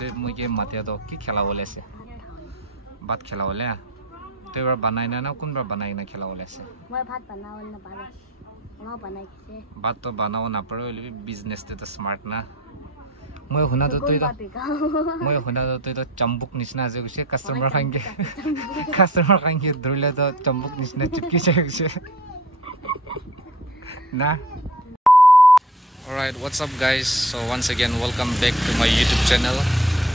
তে মুকে মাতিয়া তো কি খেলা বলেছে ভাত খেলা বলে তো এবার বানাই না না কোনবার বানাই না খেলা বলেছে মই ভাত বানাও না পারে ন বানাইছে ভাত তো বানাও না পারে বিজনেস তে তো স্মার্ট না মই হুনা তো তুই তো চম্বুক নিছনা আছে গছে কাস্টমার খাঙ্গে ধরলে তো চম্বুক নিছনা চিপকি যায় গছে না. Alright, what's up guys? So once again welcome back to my YouTube channel.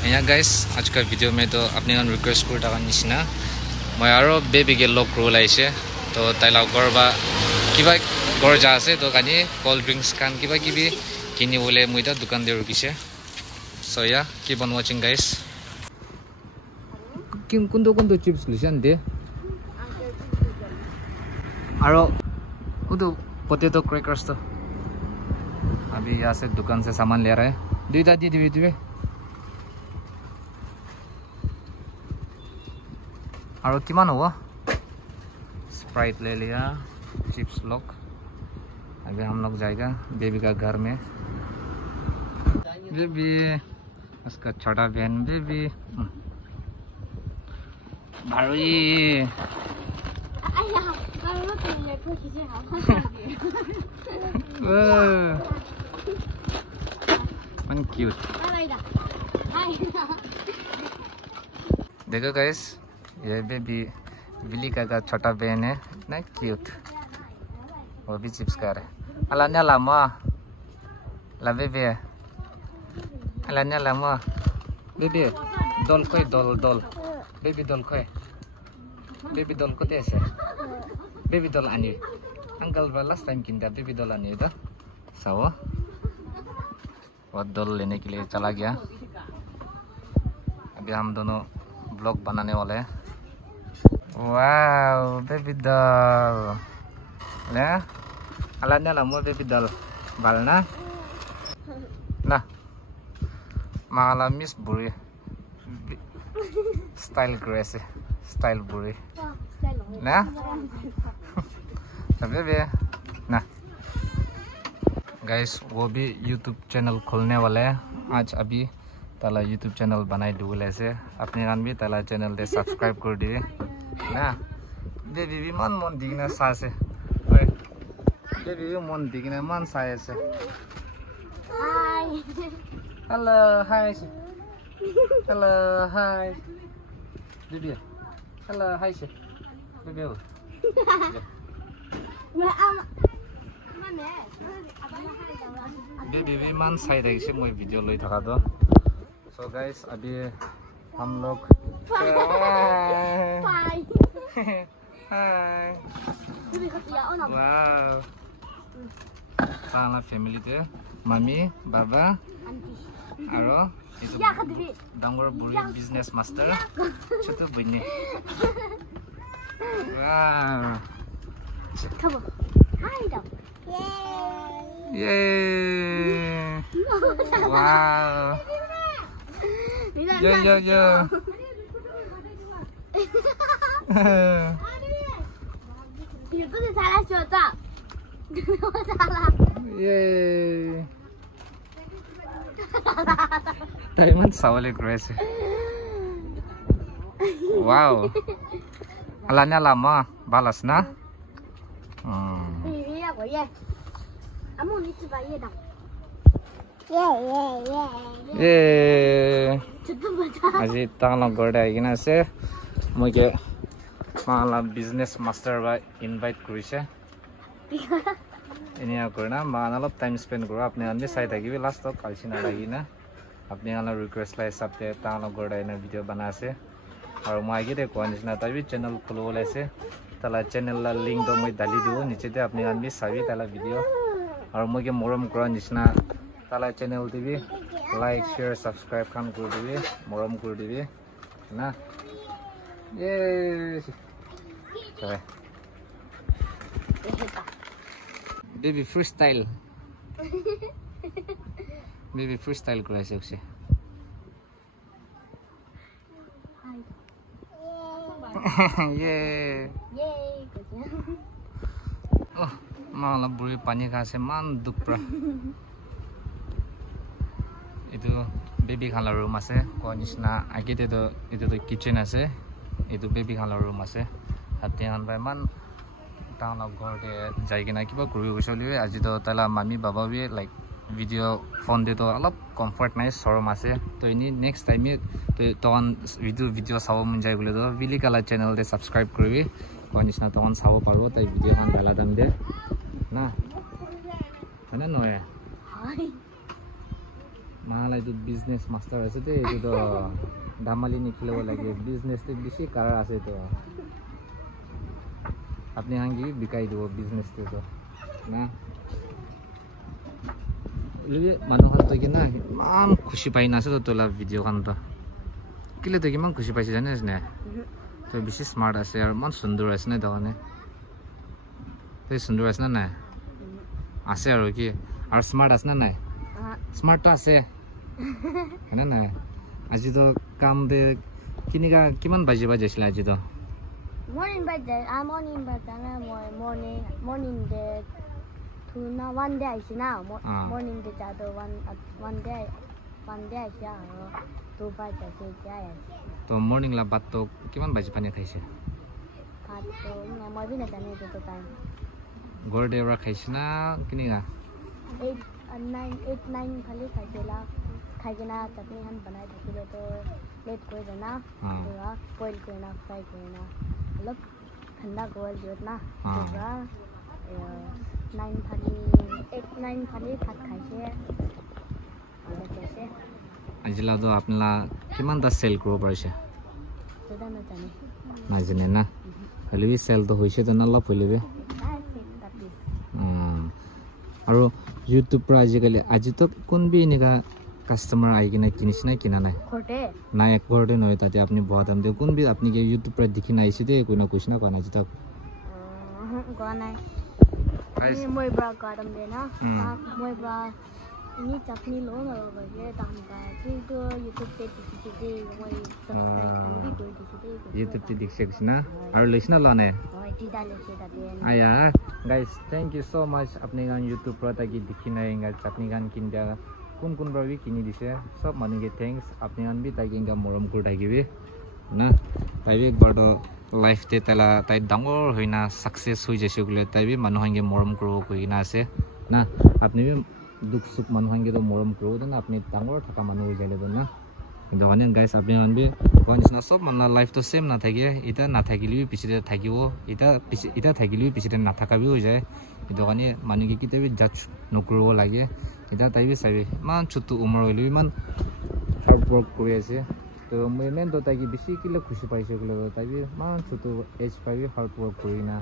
And yeah guys, आज का वीडियो में तो अपने गन रिक्वेस्ट कर टाका निसना मैं आरो बेबी के लोग रोल आइसे तो ताइला गरबा किबा गर जासे तो कानी कोल्ड ड्रिंक्स कान किबा किबि किनि बोले मुइदा दुकान दे रुकिसे. So yeah, keep on watching guys. किम कुंदो चिप्स लिसन दे आरो कुदो पोटैटो क्रैकर्स तो अभी यहाँ से दुकान से सामान ले रहा है दुईटा दी दिवे और किमान हुआ स्प्राइट ले लिया चिप्स लोग अभी हम लोग जाएगा बेबी का घर में बेबी उसका छोटा बहन बेबी भाई मन क्यूट देखो गाइस ये बेबी विली का छोटा बहन है ना क्यूट वो भी चिप्स खा रहा है अलान्या लामा ला बेबी अलान्या लामा बेबी दोल कोई दोल बेबी दोल को कैसे बेबी दोल आनी अंकल लास्ट टाइम किंता बेबी दोल आनी था सावा और दोल लेने के लिए चला गया. अभी हम दोनों ब्लॉग बनाने वाले हैं. वाव बेबी दोल ले अलान्या लामो बेबी दोल बालना ना माला मिस बुरी स्टाइल ग्रेस स्टाइल बुरी ना बेबी ना गाइस वो भी YouTube चैनल खोलने वाले हैं आज अभी ताला YouTube चैनल बनाई डूले से अपने गान भी ताला चैनल दे सब्सक्राइब कर दिए ना बेबी भी मन दिखना सासे बेबी भी मन दिखना मन साये से hi hello hi hello hi baby hello hi से बेबी बेबी मान साइड से मैं वीडियो ले थका दो. सो गाइस अभी हम लोग हाय वाव साला फैमिली थे मम्मी बाबा आरो डांगर बुरी बिजनेस मास्टर छोटो बहिनी वाव Come on. Hi, dog. Yay! Wow! Yo! Itu salah cuaca. Salah. Yay! Diamond sawale grace. Wow! Alanya lama balas na. আজি তাংলা গড়ে আইকিনা আছে মইকে মালা বিজনেস মাস্টাৰ বা ইনভাইট কৰিছে এনিয়া কৰনা মালা অলপ টাইম স্পেন্ড কৰো আপনি আনবি চাই থাকিবি লাষ্টত কালছি না লাগিনা আপনি আলা ৰিকুৱেষ্ট লাই সাথে তাংলা গড়ে না ভিডিও বনা আছে আৰু মই আগে দেখো নিছনা তাবি চ্যানেল খুলবলে আছে ताला चैनल ला लिंक दो मैं डाली दियो नीचे दे अपने आदमी सभी ताला वीडियो और मुझे मोरम करा निसना ताला चैनल दिबी लाइक शेयर सब्सक्राइब खान कर दिबी मोरम कर दिबी ना ये चले बेबी फ्री स्टाइल कराइसे उसे Oh, malah buri panik kasih man dupra. Itu baby khan la room ase ko nishna age te to etu to kitchen ase etu baby khan la room ase ate han bai man town of god de jai kena kiba kuri gosoli aji to tala mami baba bi like video phone de to alop comfort nai showroom ase to ini next time to ton video sawo mun jai gole to vili kala channel de subscribe koribi ko nishna ton sawo paro tai video khan bela dam de na ana noe hai mahala itu business master ase te itu to damali nikhlo lage business te bishi karar ase to apni hangi bikai do business te to na liye manu khan to kina man khushi pai na ase to tola video khan to kile to kiman khushi paise jane ne to bishi smart ase ar man sundur ase ne dogane to sundur ase na ase aro ki ar smart ase na smart ta ase na na aji to kam de kiniga kiman baje baje sila aji to morning by day morning de to na one day sina morning de ja do one day sha to by ja se ja ya to morning la bat to kiman baje pani khaise pat to na moi bi na jane to time gorde ra khaise na kiniga 8-9 खाली खाइला खाइकिना चटनी हान बनाइ থাকিলে তো late করে দেনা পুরা boil করে না ফ্রাই করে না मतलब ठंडा गोल दियो ना পুরা 8-9 खाली भात खाइছে আৰু কেছে আজিলা তো আপনলা কিমান টা সেল কৰিব পাৰিছে তোদা না জানে না জানে না খালি সেল তো হৈছে তো না লপ হলিবে আৰু YouTube पर आजिकले আজি तक কোন বি এনেকা কাস্টমাৰ আই কিনা কিনিছ না কিনা নাই ঘৰতে না এক ঘৰতে নহয় তাতে আপুনি বহুত দাম দে কোন বি আপুনি কি YouTube पर দেখি না আইছে দে কোনা কুছ না কোনা আজি তক গোৱা নাই মই ব্ৰা গাদম দে না মই bra ini chutney lo na lo ge dam ba ti to YouTube te dikhi de moi subscribe kan bi koi dikhi de YouTube te dikse na aru lisna la ne oi ti dale se da de aya guys thank you so much apne gan YouTube per ta ki dikhi na inga chutney gan kin dia kun bra bi kini dise sob manu ge thanks apne gan bi ta ki inga morom kur dagi bi na tai bi bar do life te tala tai dangor hoina success hoi jese gule tai bi manu hange morom kuro koi na ase na apni bi दुख सुख मन hange to morom kro den apni tangor thaka manu jale don na কিন্তু মানে guys আপনি আনবে কোনসনা সব মানলা life তো same না থাকে এটা না থাকিলি পিছতে থাকিও এটা থাকিলি পিছতে না থাকাবি হৈ যায় কিন্তু মানে মানুকে কিতেবি জাজ নকৰব লাগে এটা তাইবি চাইবে মান ছোট উমৰ হইলি মান হাৰ্ড ওয়াৰ্ক কৰি আছে তো মই মেন তো তাইকি বেছি কিলে খুশি পাইছে গলে তাইবি মান ছোট এজ পাইবি হার্ড ওয়ার্ক কৰি না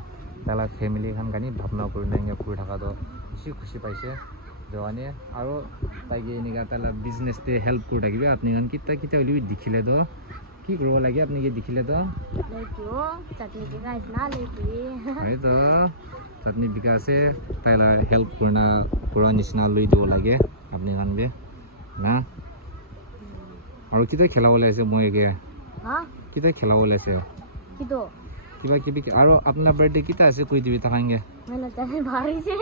তালা ফ্যামিলি খান গানি ভাবনা কৰি না ইংগে কৰি থাকা তো বেছি খুশি পাইছে জৱানে আৰু তাইকে এনেকা তালা বিজনেস তে হেল্প কৰি থাকিবে আপনি গান কিতা হলি দেখিলে তো কি কৰিব লাগে আপনি কি দেখিলে তো লেকিও চাটনি বিকাশ না লেকি এই তো চাটনি বিকাশে তাইলা হেল্প কৰা নিচিনা লৈ দিব লাগে আপনি গান বে না আৰু কিতা খেলা ওলাইছে মই গে হা কিতা খেলা ওলাইছে কিতো কিবা কিবি আৰু আপোনাৰ বাৰ্থডে কিতা আছে কৈ দিবি তাকাঙ্গে মই না জানে ভাৰিছে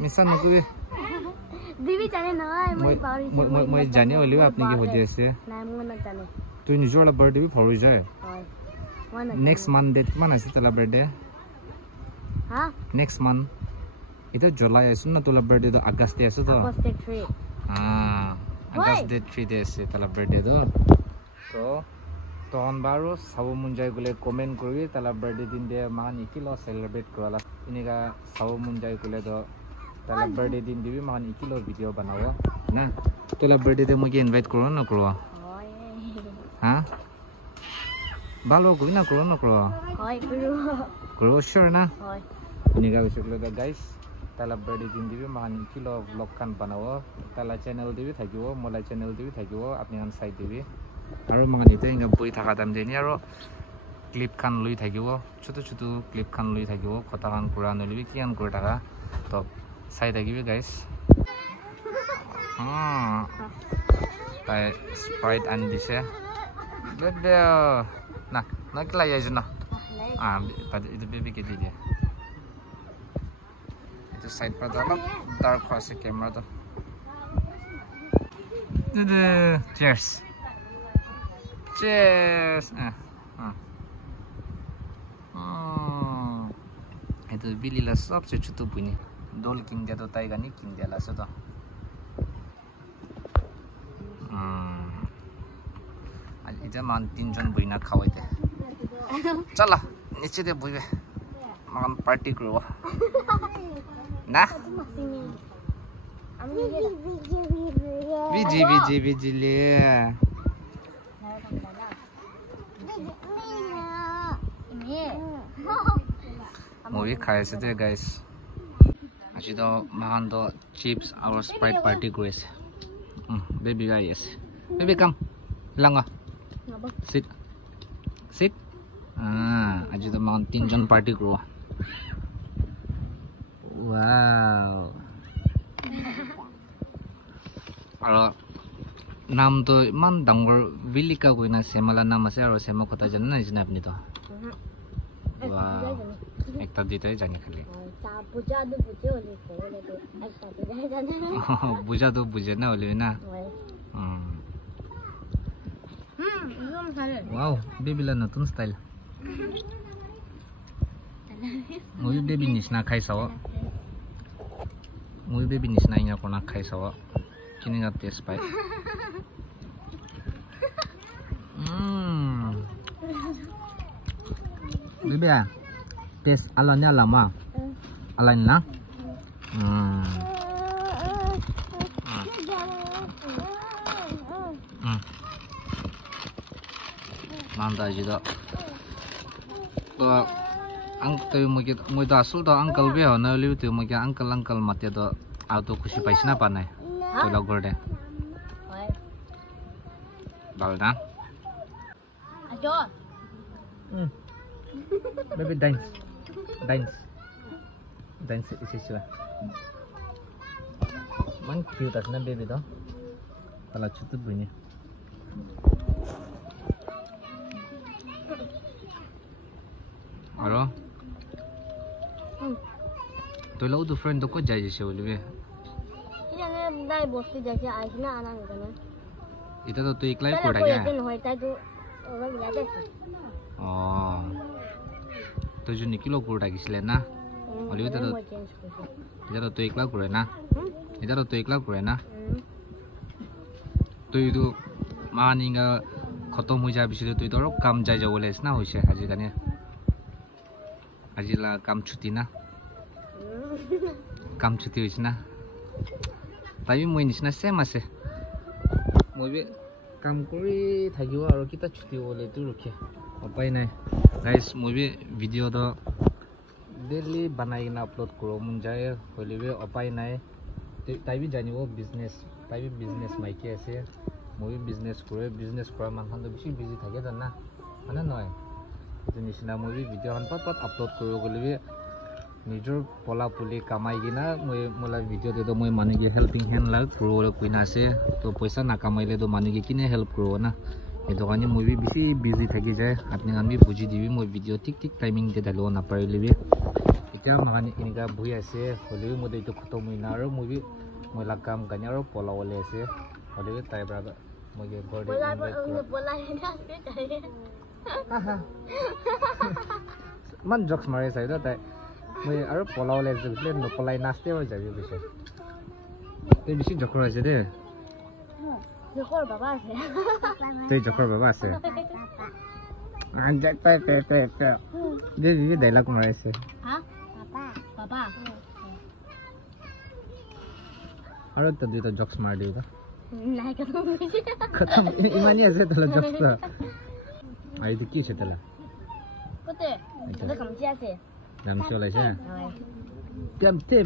মিছা নকবি দিবি জানে নহয় মই ভাৰিছে মই জানি হলিও আপনি কি হদি আছে নাই মই না জানে তুই নিজৰ বাৰ্থডে বি ভৰি যায় হয় মই না নেক্সট মান্থ ডেট মান আছে তোলা বাৰ্থডে হা নেক্সট মান্থ এটা জুলাই আছে না তোলা বাৰ্থডে তো আগষ্ট আছে তো আগষ্ট 3 আগষ্ট ডেট 3 ডে আছে তোলা বাৰ্থডে তো তখন বাৰো চাব মন যায় গলে কমেন্ট কৰিবি তোলা বাৰ্থডে দিন দে মান ইকিলো সেলিব্ৰেট কৰালা ইনিকা চাব মন যায় গলে তো তোলা বাৰ্থডে দিন দিবি মান ইকিলো ভিডিও বনাব না তোলা বাৰ্থডে দে মই কি ইনভাইট কৰো না কৰো হয় হা ভালো কবি না কৰো না কৰো হয় গুৰু কৰো শিওৰ না হয় ইনিকা কৈছিলে তো গাইস তালা বাৰ্থডে দিন দিবি মান ইকিলো ব্লগ খান বনাব তালা চ্যানেল দিবি থাকিব মোলা চ্যানেল দিবি থাকিব আপনি আন চাই দিবি আৰু মানে ইতে ইংগা বই থাকা দাম দেনি আৰু ক্লিপ খান লৈ থাকিব ছোট ছোট ক্লিপ খান লৈ থাকিব কথা খান পুৰা নলিবি কিয়ান কৰি থাকা তো চাই থাকিবি গাইস তাই স্প্রাইট আনি দিছে বেবে না না কি লাই আইছ না itu baby ke dia itu side pada dalam dark cross camera tuh Cheers. Cheers. Itu Billy lah सबसे छोटो पुनी डोल किन दिया तो टाइगर नहीं किन दिया लासे तो आज इधर मान 3 जन बुई ना खावे थे चला नीचे दे बुई मगम पार्टी करो ना बीजी ले movie खाए से थे guys आज तो महान तो chips और Sprite party grace baby guys baby come langa sit आज तो महान 3 जन party करो wow और नाम तो मान डंगर विली का कोई ना सेमला नाम से और सेमो कोता जन ना इसने अपनी तो वाह एक तब देते हैं जाने के लिए बुझा तो बुझे ना ओले ना वाव बेबी ला नतुन स्टाइल मुझे बेबी निशना खाई सावा मुझे बेबी निशना इन्हें कोना खाई सावा किन्हीं का टेस्ट पाए baby uh tes alanya lama alain lang manda juga to uncle mo da sul to uncle be na liu to mo ga uncle mate to auto khushi paisna pa nai to logorde balda ajo baby dance isi sila man cute asna baby to pala chutut bunyi aro to lau tu friend to ko jai jese boli be ina ne dai bosti jaise aisna ana ngana ita to tu iklai koda kya din hoy ta tu ora gila de oh to jo nikilo koda gisle na oli ita to ikla kore na ita to ikla kore na tu mani nga khotom hoi ja bisi tu to kam jai ja bole na hoise haji kane আজি লা কাম ছুটি না কাম ছুটি হইছে না তাই মই নিছনা সেম আছে মই বি কাম কৰি থাকিব আৰু কিটা ছুটি হলে তো ৰখে উপায় নাই গাইস মই বি ভিডিও দ ডেইলি বানাই না আপলোড কৰো মন যায় হলে বি উপায় নাই তাই বি জানিব বিজনেস তাই বি বিজনেস মাইকি আছে মই বিজনেস কৰা মানুহ বেছি বিজি থাকে জানা মানে নহয় নিচিনা মই ভিডিও খন পাত আপলোড কৰিব গ'লে নিজৰ পলা পুলি কামাই কিনা মই মোলা ভিডিও দে মই মানুহে হেল্পিং হ্যান্ড লাগ কৰিব কইনা আছে তো পইচা না কামাইলে তো মানুহে কিনে হেল্প কৰিব না এটো কাৰণে মই বেছি বিজি থাকি যায় আপনি আমি বুজি দিবি মই ভিডিও ঠিক টাইমিং দে দালো না পাৰিলে এতিয়া মানে এনেকা বহি আছে হলে মই এইটো খতম হৈ না আৰু মই লা কাম গানি আৰু পলা ওলে আছে হলে তাই ব্ৰাদা মই ঘৰ দে পলা হেনা আছে চাই man jokes mare sai da tai moi aro polao le jule no polai naste ho jabi bise te bisi jokor ase de jokor baba ase te jokor baba ase anjak pe de dialogue mare ase ha baba aro ta duita jokes mare de da nai khatam imani ase to jokes ta ai de ki se tala kote ada kamchi ase namcho lai se piam te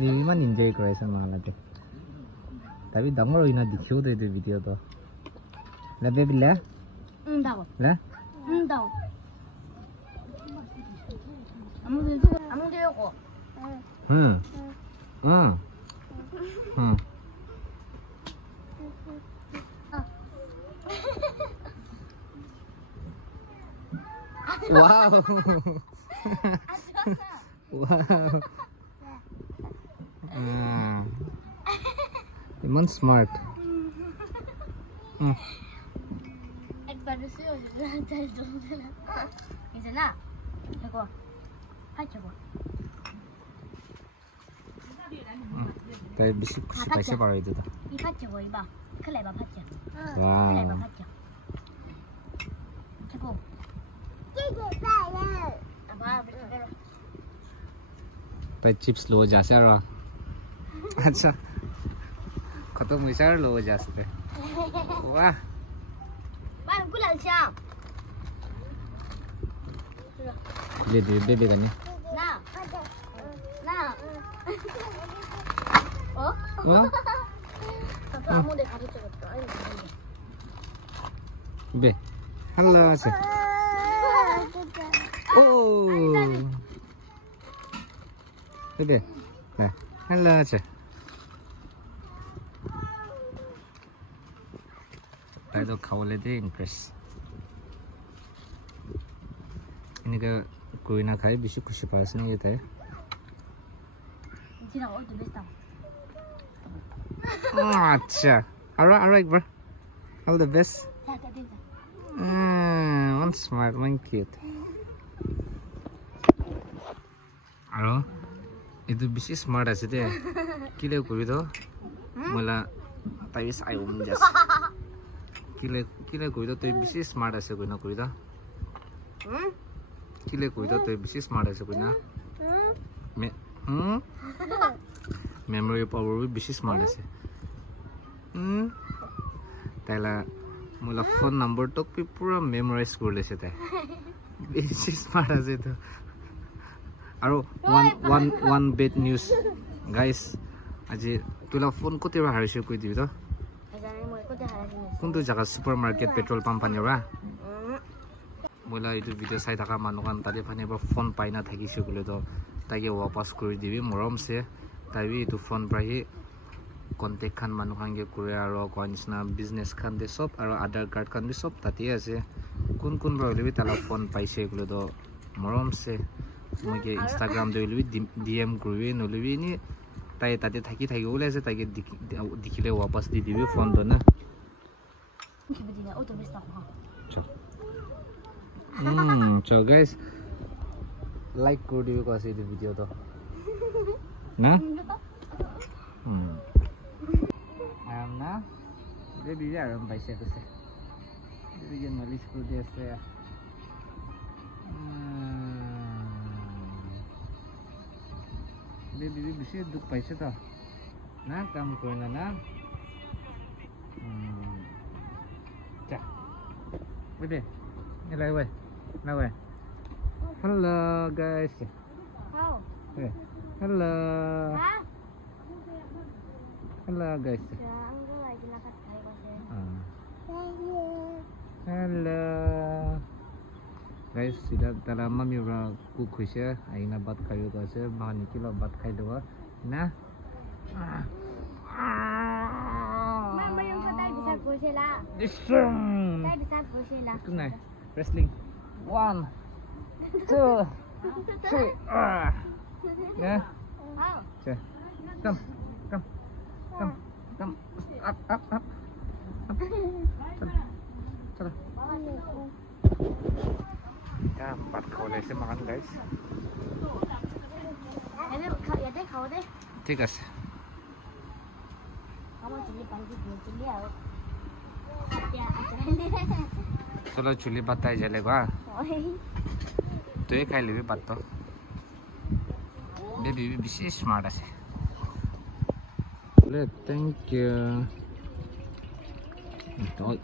de man enjoy kore sa mala te tabi dangor ina dikhyo de video to la baby la dawo la dawo amu de ko wow wow मन smart एक बार से हो जाए तो इसे ना देखो हाथ चलो ताई बिसी खुशी पैसे पारो इतो त 이 파츠 뭐 이봐 클레바 파츠 와 클레바 파츠 최고 아빠 ताई चिप्स लो जासे र अच्छा खतम हुइसा लो जासे वाह 빨리 꿀알샤 बेबी गनी 나 어? 어? 아무데 가르쳐줬다. बे हल्ला छ ओ बे ना हल्ला छ ताई तो खावले दे इम्प्रेस इनका कोई ना खाए बिशी खुशी पास नहीं येता है 지나 어디 베스트 अच्छा alright एक बार all the best one smart one cute আৰু এটো বেছি স্মার্ট আছে দে কিলে কবি তো मला তাই চাই উম যাস কিলে কবি তো তুই বেছি স্মার্ট আছে কই না কবি তো কিলে কবি তো তুই বেছি স্মার্ট আছে কই না memory power भी बेसी स्मार्ट আছে তাইলা মোলা ফোন নাম্বার তো পুরা মেমোরাইজ কৰি লৈছে তাই বেছি স্মাৰ্ট আছে তো আৰু one bad news guys আজি তোলা ফোন কতেবা হাৰিছে কৈ দিবি তো কোনটো জায়গা সুপাৰমাৰ্কেট পেট্ৰল পাম্প পানিবা মোলা এইটো ভিডিও চাই থাকা মানুহকান তাতে ফানিবা ফোন পাই না থাকিছে গলে তো তাকে वापस কৰি দিবি মৰমছে তাইবি এইটো ফোন প্ৰাহি কন্টেক্ট খান মানুহখানকে কৰে আৰু কনছনা বিজনেস খান দে সব আৰু আধাৰ কাৰ্ড খান দে সব তাতে আছে কোন ৰলেবি তালা ফোন পাইছে গলে তো মৰমছে মইকে ইনষ্টাগ্ৰাম দইলবি ডিএম কৰিবি নলবি নি তাই তাতে থাকি ওলাইছে তাকে দেখিলে वापस দি দিবি ফোন তো না চল গাইস লাইক কৰি দিবি কছে এই ভিডিও তো না আৰাম না বেবি আৰাম পাইছে কছে বেবি কে মালিশ কৰি দি আছে বেবি বেশি দুখ পাইছে তো না কাম করে না যা বেবি এলাই ওই না ওই hello guys How? Hey. Hello hello guys hello guys sudah dalam mami ora cook hoise aina bhat khaiyo ase mani kilo bhat khai dewa na mama yang kedai bisa gosela isum kedai bisa gosela itu nai wrestling 1 2 3 ya okay come up चलो ya empat kau lagi makan guys ya deh kau deh ঠিক আছে kamu cili panggi dua cili ya ya चलो चुली बताई जलेगा तो ये खाई लेबी बात तो बेबी भी विशेष स्मार्ट আছে ले thank you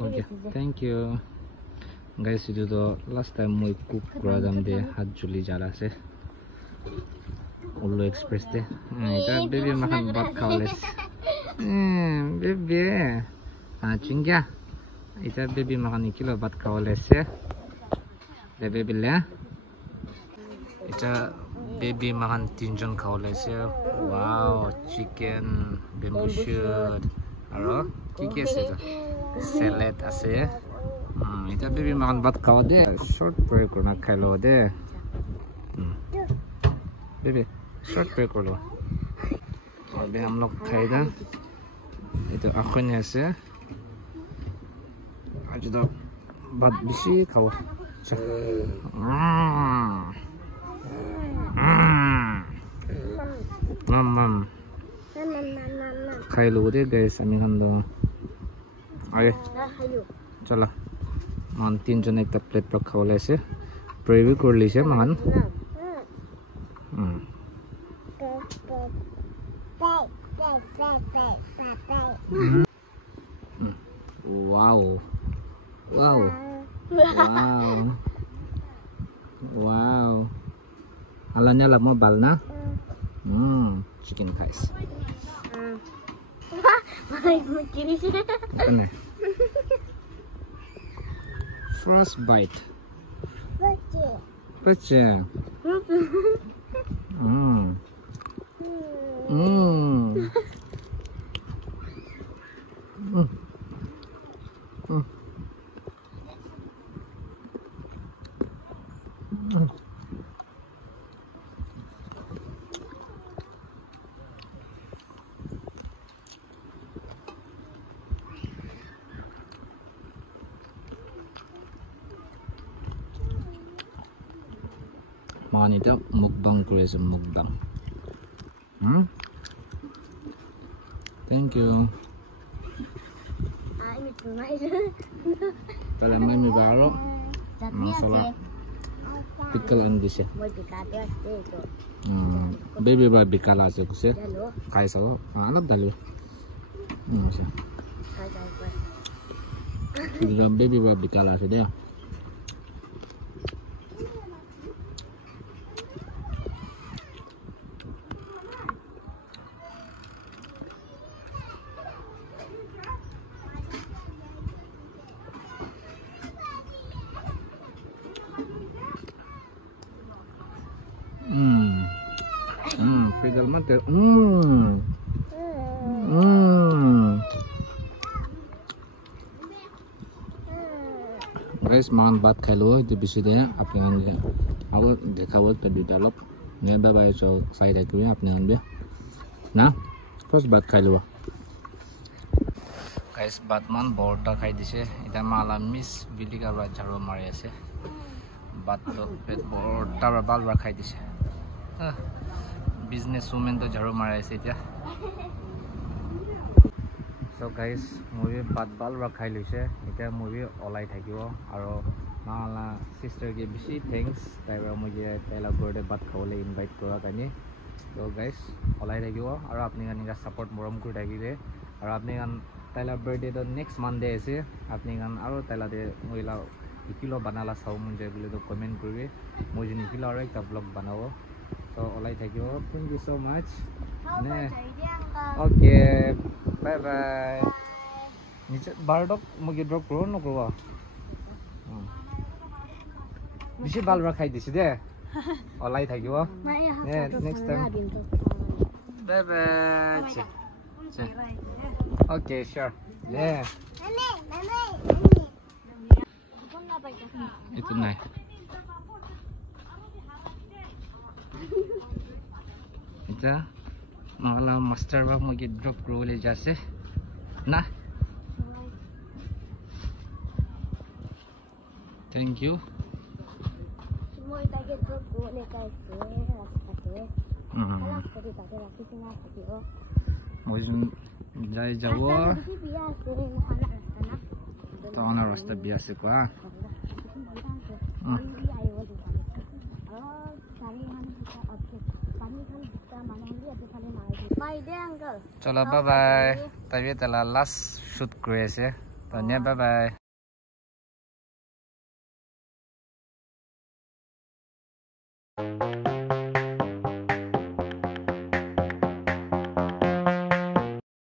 okay thank you guys ಇದು ಲಾಸ್ಟ್ ಟೈಮ್ মই ಕುಕ್ ಕರಾದಂದೆ হাত জুলি যারা আছে ওলো এক্সপ্রেস তে এটা বেবি মাখান ভাত খাওয়ালেস বেবি চিংগা এটা বেবি মাখান কিলো ভাত খাওয়ালেছে বেবি লে এটা বেবি makan tinjon খাওয়ালেছে ওয়াও চিকেন বেম্বু শুট আৰু কি কি আছে এটা স্যালাড আছে এটা বেবি makan ভাত খাওয়া দে শর্ট ব্রেক করনা খাইলো দে बेबी शॉर्ट ब्रेक कर लो अभी हम लोग खाएगा itu akhirnya sih aja dah bad bisi kau mam khai lu deh guys ami kan dong ayo चला मान 3 जन एक प्लेट पर खावले से प्रेवी कर ली से मान wow wow wow wow alanya lah mau bal na chicken thighs apa nih first bite Baca. Makan itu mukbang kuliah mukbang. Thank you. Kalau mau baru masalah pickle and dish. Baby baby pickle aja sih. Kayak salo, alat dalu. Sih. Baby baby pickle aja deh. Pickle mantap. Guys, makan bat kalau itu bisa deh. Apa yang awal dekawal tadi dalam. Ni bye so saya dah kau apa yang dia. Nah, first bat kalau. Guys, Batman borta khai dise. Ida malam miss bili ka jaro mari ase. Bat to pet borta bal khai dise. Business woman to jaro mari ase tia. So guys, movie bat bal khai lise. Ita movie olai thakibo aro mala sister ke bisi thanks. Taiwa mujhe tela gorde bat khole invite kora kani. So guys, olai thakibo aro apni kan inga support morom kur thakile. Aro apni kan taila birthday to next Monday ase. Apni kan aro taila de moila ikilo banala sao munje bile to comment kurbe. Mujhe ikilo aro ekta vlog banabo. So olai thakibo. Thank you so much. Okay, bye bye. Niche bardok mugi drop kro no kro. Bishi bal ra khai disi de. Olai thakibo. Next time. Bye bye. Okay, sure. Yeah. Itu naik. Itu malah master bak mau drop roll jase. Nah. Thank you. Semua kita drop roll Mungkin jai Jawa. Tahu rasta biasa kuah. Chalo bye bye. Tadi telah last shoot kue sih. Tanya bye bye.